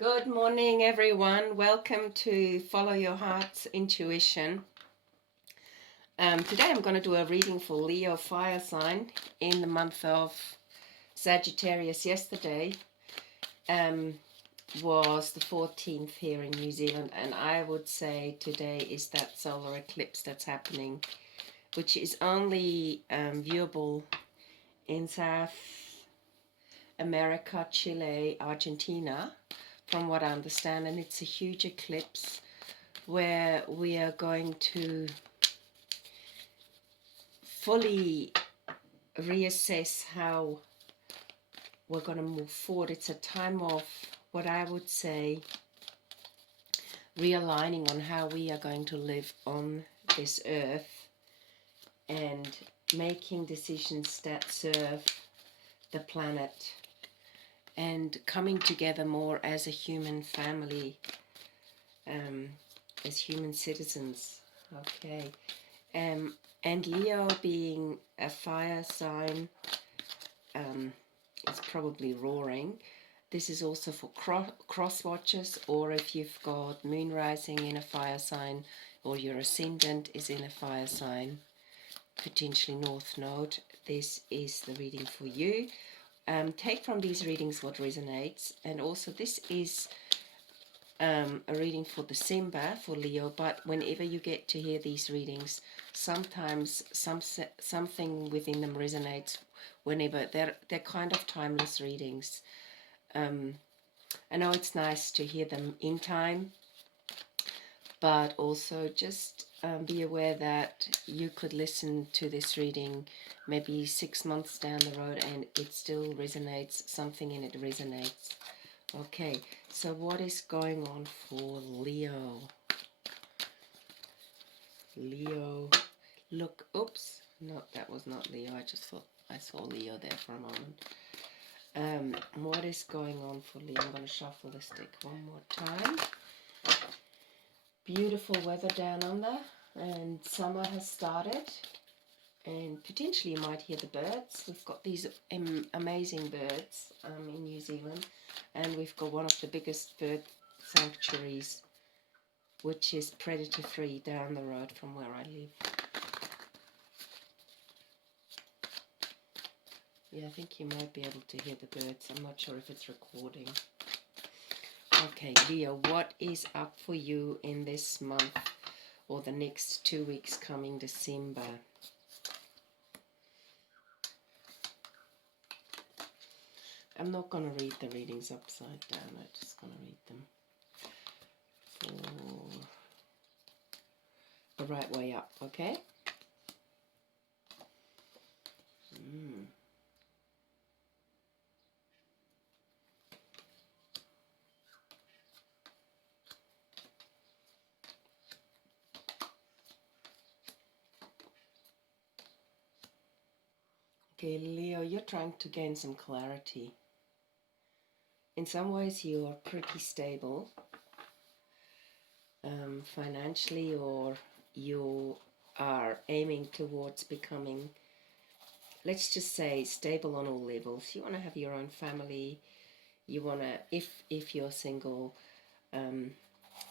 Good morning, everyone. Welcome to Follow Your Heart's Intuition. Today I'm going to do a reading for Leo fire sign in the month of Sagittarius. Yesterday was the 14th here in New Zealand, and I would say today is that solar eclipse that's happening, which is only viewable in South America, Chile, Argentina, from what I understand, and it's a huge eclipse where we are going to fully reassess how we're going to move forward. It's a time of what I would say realigning on how we are going to live on this earth and making decisions that serve the planet and coming together more as a human family, as human citizens. Okay. And Leo being a fire sign, it's probably roaring. This is also for cross watchers, or if you've got moon rising in a fire sign, or your ascendant is in a fire sign, potentially North Node, this is the reading for you. Take from these readings what resonates, and also this is a reading for December for Leo, but whenever you get to hear these readings, sometimes something within them resonates whenever. They're kind of timeless readings. I know it's nice to hear them in time, but also just be aware that you could listen to this reading maybe 6 months down the road and it still resonates, something in it resonates. Okay, so what is going on for Leo? Leo, look, oops, no, that was not Leo. I just thought I saw Leo there for a moment. What is going on for Leo? I'm going to shuffle the stick one more time. Beautiful weather down under, and summer has started, and potentially you might hear the birds. We've got these amazing birds in New Zealand, and we've got one of the biggest bird sanctuaries, which is predator free, down the road from where I live. Yeah, I think you might be able to hear the birds. I'm not sure if it's recording. Okay, Leo, what is up for you in this month or the next 2 weeks coming December? I'm not going to read the readings upside down. I'm just going to read them for the right way up, okay? Okay, Leo, you're trying to gain some clarity. In some ways, you are pretty stable financially, or you are aiming towards becoming, let's just say, stable on all levels. You want to have your own family. You want to, if you're single,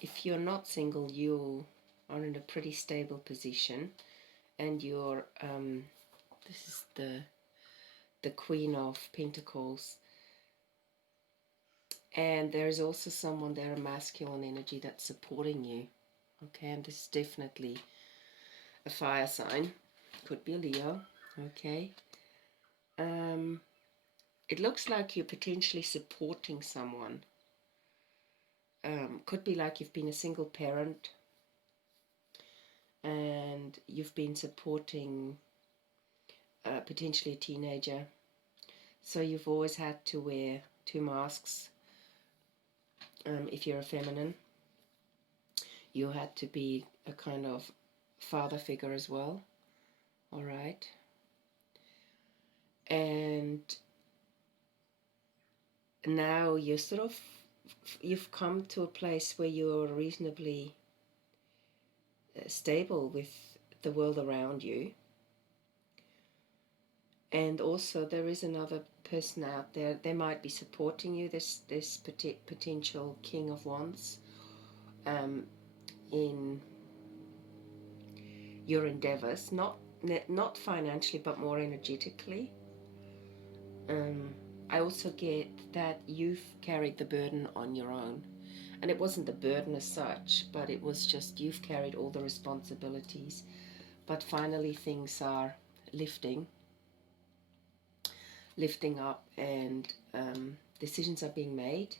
if you're not single, you are in a pretty stable position, and you're, this is the Queen of Pentacles. And there is also someone there, a masculine energy, that's supporting you. Okay, and this is definitely a fire sign. Could be a Leo. Okay. It looks like you're potentially supporting someone. Could be like you've been a single parent and you've been supporting potentially a teenager. So you've always had to wear 2 masks. If you're a feminine, you had to be a kind of father figure as well. All right. And now you're sort of, you've come to a place where you're reasonably stable with the world around you. And also there is another person out there, they might be supporting you, this potential King of Wands, in your endeavors, not financially but more energetically. I also get that you've carried the burden on your own, and it wasn't the burden as such, but it was just you've carried all the responsibilities, but finally things are lifting up, and decisions are being made.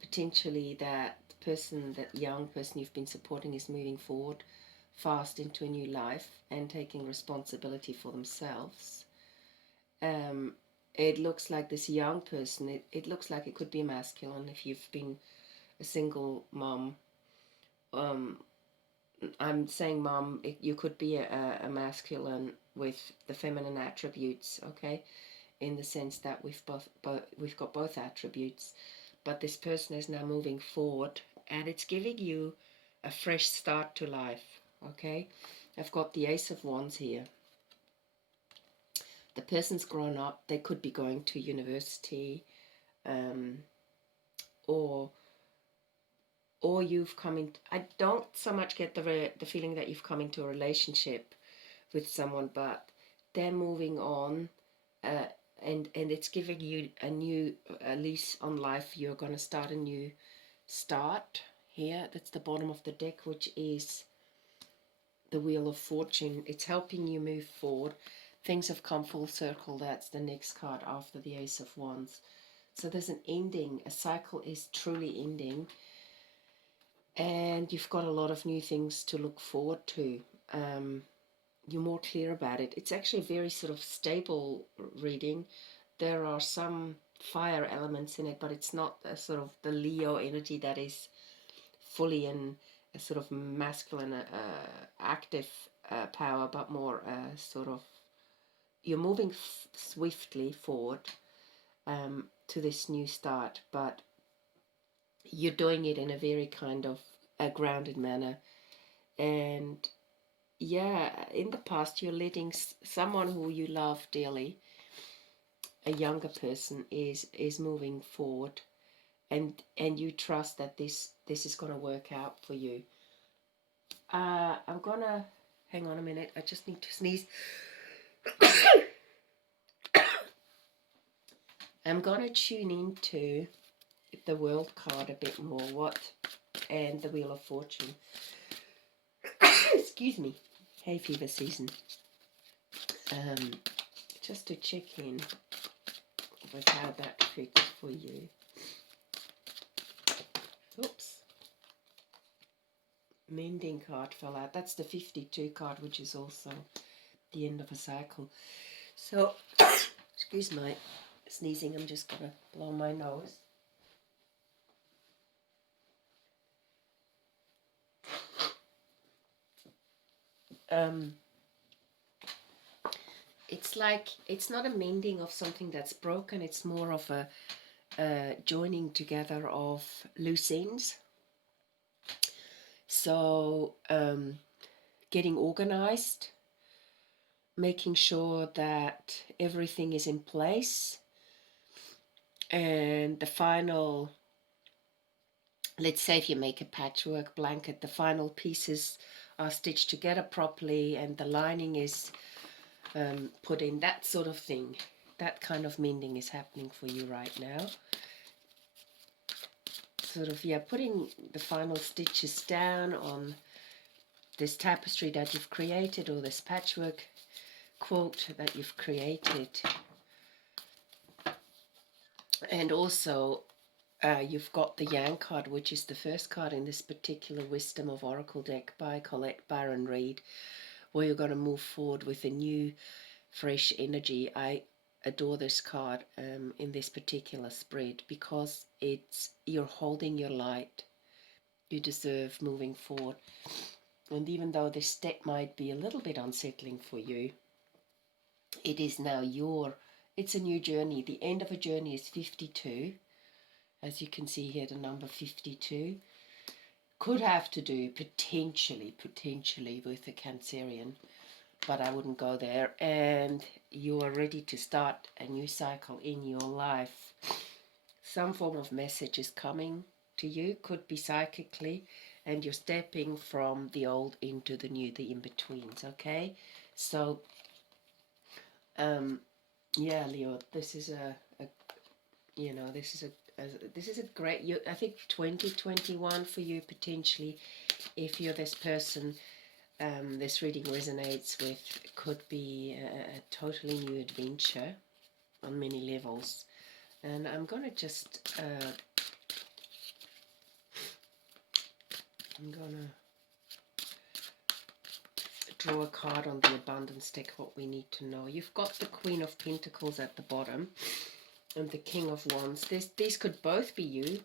Potentially that person, that young person you've been supporting, is moving forward fast into a new life and taking responsibility for themselves. It looks like this young person, it looks like it could be masculine if you've been a single mom. I'm saying mom, you could be a masculine with the feminine attributes, okay? In the sense that we've got both attributes, but this person is now moving forward, and it's giving you a fresh start to life, okay? I've got the Ace of Wands here. The person's grown up, they could be going to university, or you've come in. I don't so much get the feeling that you've come into a relationship with someone, but they're moving on, and it's giving you a new lease on life. You're going to start a new start here. That's the bottom of the deck, which is the Wheel of Fortune. It's helping you move forward. Things have come full circle. That's the next card after the Ace of Wands. So there's an ending. A cycle is truly ending, and you've got a lot of new things to look forward to. You're more clear about it. It's actually a very sort of stable reading. There are some fire elements in it, but it's not a sort of the Leo energy that is fully in a sort of masculine, active power, but more sort of, you're moving swiftly forward to this new start, but you're doing it in a very kind of a grounded manner. And yeah, in the past you're letting someone who you love dearly, a younger person, is moving forward, and you trust that this is going to work out for you. I'm gonna hang on a minute, I just need to sneeze. I'm gonna tune into the World card a bit more, and the Wheel of Fortune. Excuse me, hay fever season. Just to check in with how that fits for you. Oops. Mending card fell out. That's the 52 card, which is also the end of a cycle. So, excuse my sneezing, I'm just going to blow my nose. It's like, it's not a mending of something that's broken, it's more of a joining together of loose ends. So, getting organized, making sure that everything is in place, and the final, let's say if you make a patchwork blanket, the final pieces are stitched together properly and the lining is put in, that sort of thing. That kind of mending is happening for you right now. Sort of, yeah, putting the final stitches down on this tapestry that you've created, or this patchwork quilt that you've created. And also you've got the Yang card, which is the first card in this particular Wisdom of Oracle deck by Colette Byron Reid, where you're going to move forward with a new, fresh energy. I adore this card in this particular spread, because you're holding your light. You deserve moving forward. And even though this deck might be a little bit unsettling for you, it is now it's a new journey. The end of a journey is 52. As you can see here, the number 52 could have to do potentially with a Cancerian. but I wouldn't go there. And you are ready to start a new cycle in your life. Some form of message is coming to you, could be psychically, and you're stepping from the old into the new, the in-betweens, okay? So, yeah, Leo, this is this is a great, I think 2021 for you potentially, if you're this person this reading resonates with, could be a totally new adventure on many levels. And I'm going to just, I'm going to draw a card on the abundance deck, what we need to know. You've got the Queen of Pentacles at the bottom and the King of Wands. These could both be you,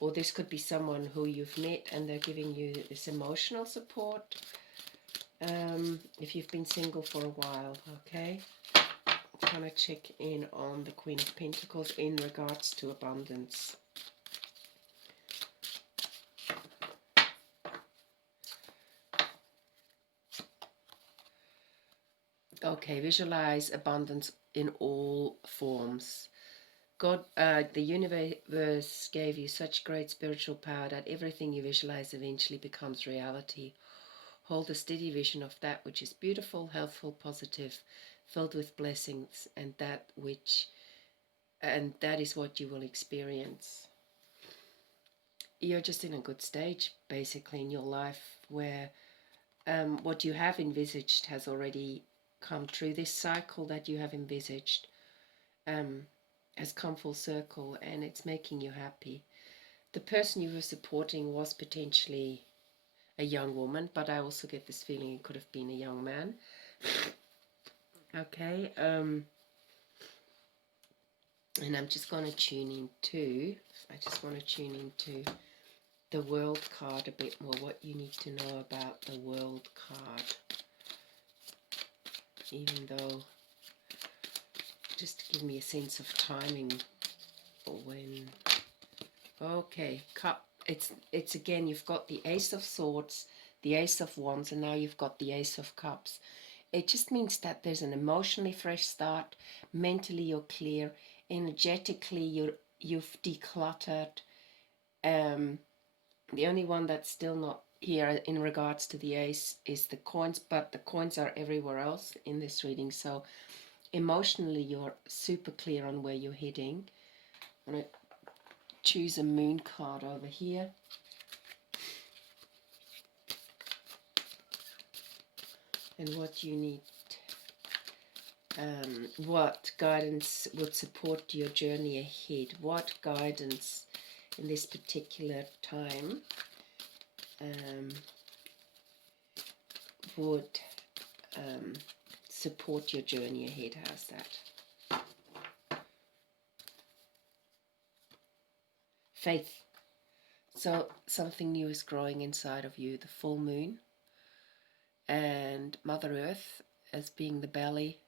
or this could be someone who you've met and they're giving you this emotional support. If you've been single for a while, okay? I'm trying to check in on the Queen of Pentacles in regards to abundance. Okay, visualize abundance in all forms. God, the universe gave you such great spiritual power that everything you visualize eventually becomes reality. Hold a steady vision of that which is beautiful, healthful, positive, filled with blessings, and that is what you will experience. You're just in a good stage, basically, in your life where what you have envisaged has already come true. This cycle that you have envisaged has come full circle, and it's making you happy. The person you were supporting was potentially a young woman, but I also get this feeling it could have been a young man. Okay, and I'm just going to tune into, the World card a bit more, what you need to know about the World card. Even though, just to give me a sense of timing when, okay, cup, it's again, you've got the Ace of Swords, the Ace of Wands, and now you've got the Ace of Cups. It just means that there's an emotionally fresh start, mentally you're clear, energetically you've decluttered. The only one that's still not here in regards to the Ace is the coins, but the coins are everywhere else in this reading. So emotionally you're super clear on where you're heading. I'm going to choose a Moon card over here. And what you need, what guidance would support your journey ahead? What guidance in this particular time would support your journey ahead? How's that? Faith. So something new is growing inside of you. The full moon and Mother Earth as being the belly.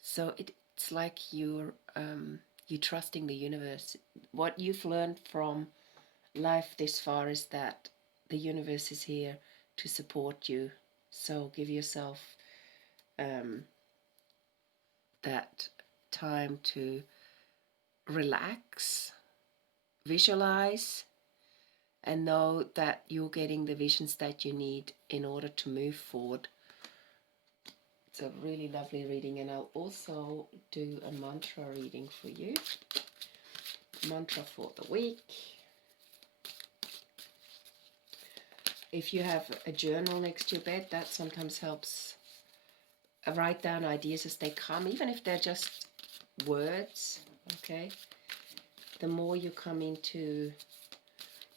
So it's like you're trusting the universe. What you've learned from life this far is that the universe is here to support you. So give yourself that time to relax, visualize, and know that you're getting the visions that you need in order to move forward. It's a really lovely reading, and I'll also do a mantra reading for you. Mantra for the week. If you have a journal next to your bed, that sometimes helps. Write down ideas as they come, even if they're just words, okay? The more you come into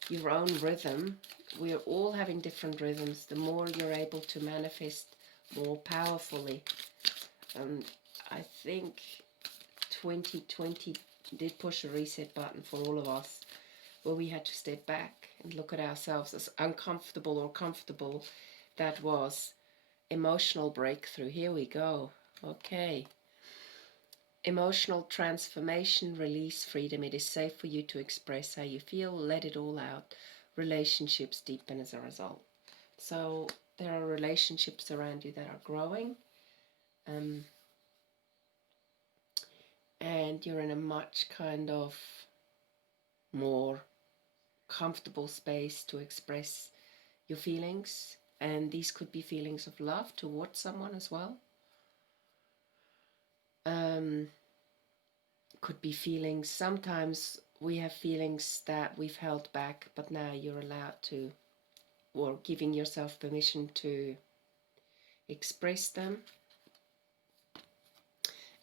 your own rhythm, we're all having different rhythms, the more you're able to manifest more powerfully. I think 2020 did push a reset button for all of us, where we had to step back and look at ourselves, as uncomfortable or comfortable that was. Emotional breakthrough. Here we go. Okay. Emotional transformation, release, freedom. It is safe for you to express how you feel. Let it all out. Relationships deepen as a result. So there are relationships around you that are growing, and you're in a much kind of more comfortable space to express your feelings. And these could be feelings of love towards someone as well. Could be feelings, sometimes we have feelings that we've held back, but now you're allowed to, or giving yourself permission to express them.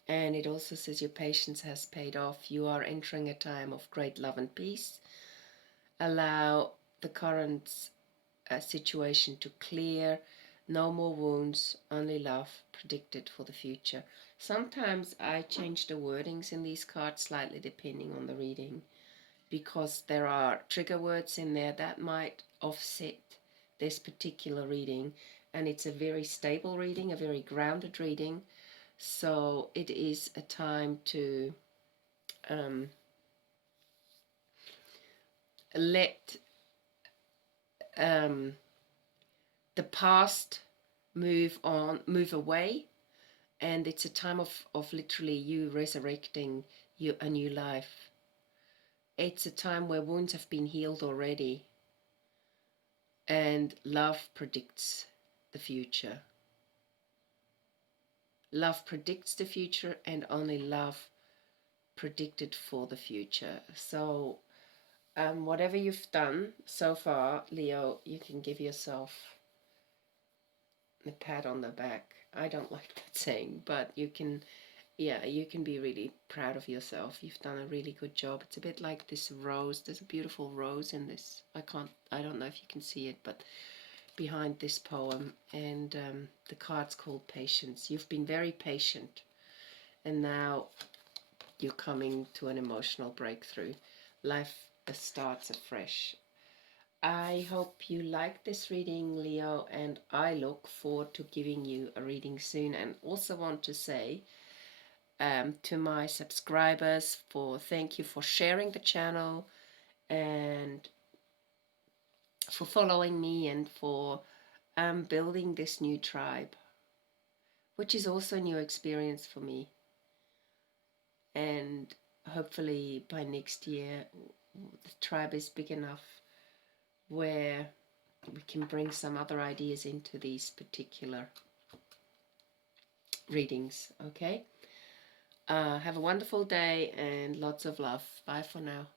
And it also says your patience has paid off. You are entering a time of great love and peace. Allow the current situation to clear. No more wounds, only love predicted for the future. Sometimes I change the wordings in these cards slightly depending on the reading, because there are trigger words in there that might offset this particular reading. And it's a very stable reading, a very grounded reading. So it is a time to let the past move on, move away. And it's a time of literally you resurrecting a new life. It's a time where wounds have been healed already. And love predicts the future. Love predicts the future, and only love predicted for the future. So whatever you've done so far, Leo, you can give yourself a pat on the back. I don't like that saying, but you can, yeah, you can be really proud of yourself. You've done a really good job. It's a bit like this rose. There's a beautiful rose in this. I don't know if you can see it, but behind this poem, and the card's called Patience. You've been very patient, and now you're coming to an emotional breakthrough. Life starts afresh. I hope you like this reading, Leo, and I look forward to giving you a reading soon. And also want to say to my subscribers, thank you for sharing the channel and for following me, and for building this new tribe, which is also a new experience for me. And hopefully by next year the tribe is big enough where we can bring some other ideas into these particular readings. Okay, have a wonderful day and lots of love. Bye for now.